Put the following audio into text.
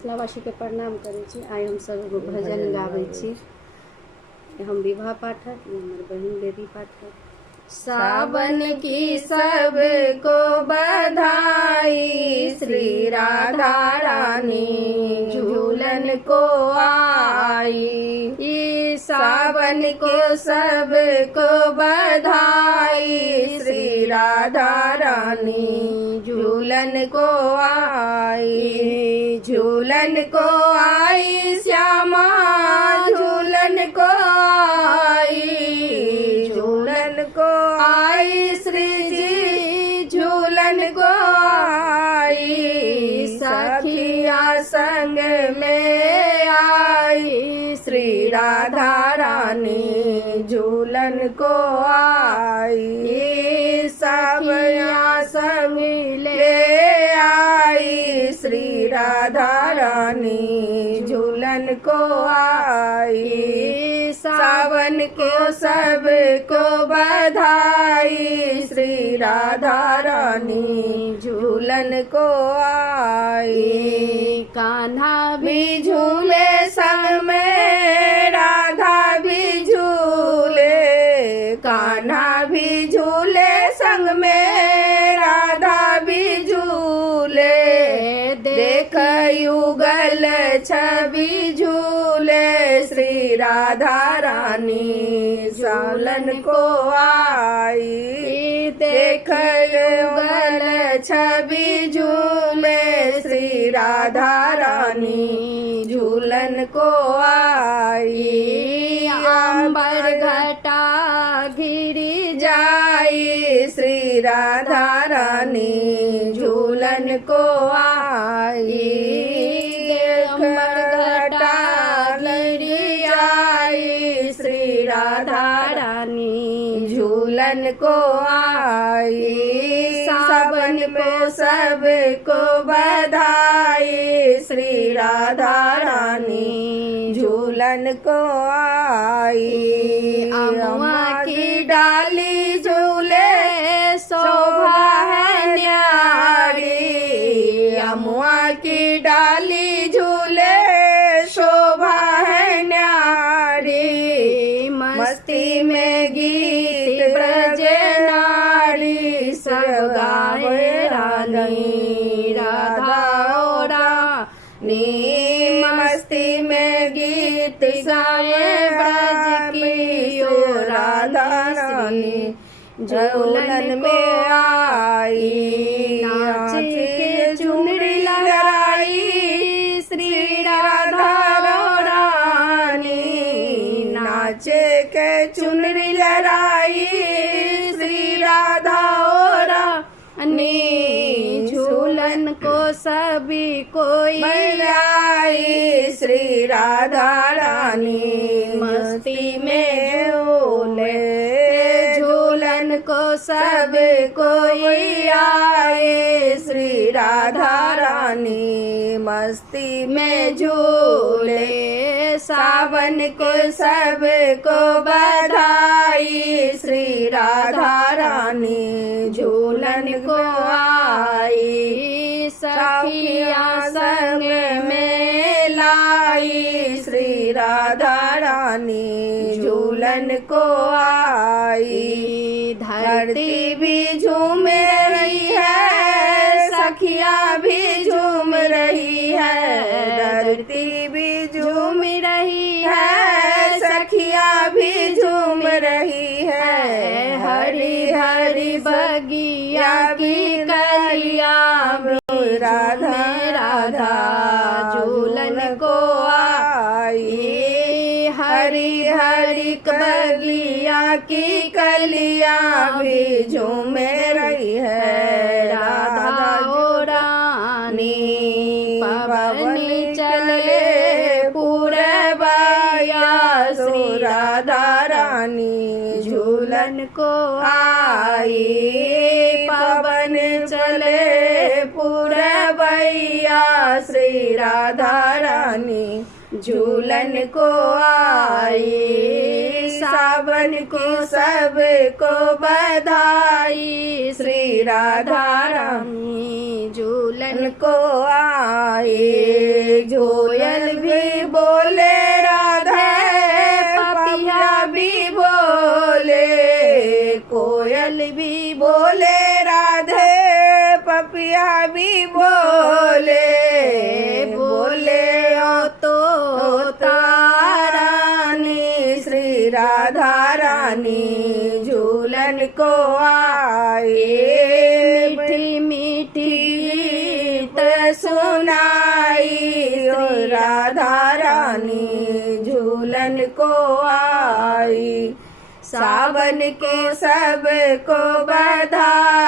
मिथिलावासी के प्रणाम करै छी। आइ हम सब एगो भजन गाबै छी। हम विवाह पाठक, हमर बहन बेबी पाठक। सावन की सबको बधाई, श्री राधा रानी झूलन को आई। सावन को सबको बधाई, श्री राधा रानी झूलन को आई। झूलन को आई श्यामा, झूलन को आई। झूलन को आई श्री जी, झूलन को आई। सखिया संग में आई, श्री राधा रानी झूलन को आई। सखिया संग ले आई, श्री राधा रानी झूलन को आई। सावन को सबको बधाई, श्री राधा रानी झूलन को आई। कान्हा भी झूले संग में, राधा भी झूले। कान्हा भी झूले संग में, राधा भी झूले। देख युगल छवि झूले, श्री राधा रानी झूलन को आई। देख युगल छवि झूले, श्री राधा रानी झूलन को आई। अंबर घटा घिरी जाई, श्री राधा रानी झूलन को आई। अंबर घटा घिरी आई, श्री राधा रानी झूलन को आई। सावन को सबको बधाई, श्री राधा रानी झूलन को आई। अमुआ की डाली झूले, शोभा है न्यारी। अमुआ की डाली झूले, शोभा है न्यारी। मस्ती में गीत ब्रजे नारी, सब गाए रानी राधा ओ रानी। मस्ती में गीत गाए ब्रज की ओ राधा रानी झूलन में आई। नाच के चुनरी लहराई, श्री राधा रानी। नाच के चुनरी लहराई, श्री राधा रानी। झूलन को सभी कोई आई, श्री राधा रानी मस्ती में झूले। झूलन को सब कोई आए, श्री राधा रानी मस्ती में झूले। सावन को सब को बधाई, श्री राधा रानी झूलन को आई। सखिया संग में लाई, श्री राधा रानी झूलन को आई। धरती भी झूम रही है, सखिया भी झूम रही है। धरती भी झूम रही है, सखिया भी झूम रही है। हरी हरी बगिया की कलिया में राधा राधा झूलन को आई। हरी हरी बगिया की कलिया भी झूम रही है, राधा ओ रानी। पवन चले पूरबैया, श्री राधा रानी झूलन को आई। पवन चले पूरबैया, श्री राधा रानी झूलन को आई। सावन को सबको बधाई, श्री राधा रानी झूलन को आई। बोले राधे पपिया भी बोले बोले ओ तो तारानी श्री राधा रानी झूलन को आए मीठी मीठी गीत सुनाई ओ राधा रानी झूलन को आई सावन के सबको बधाई।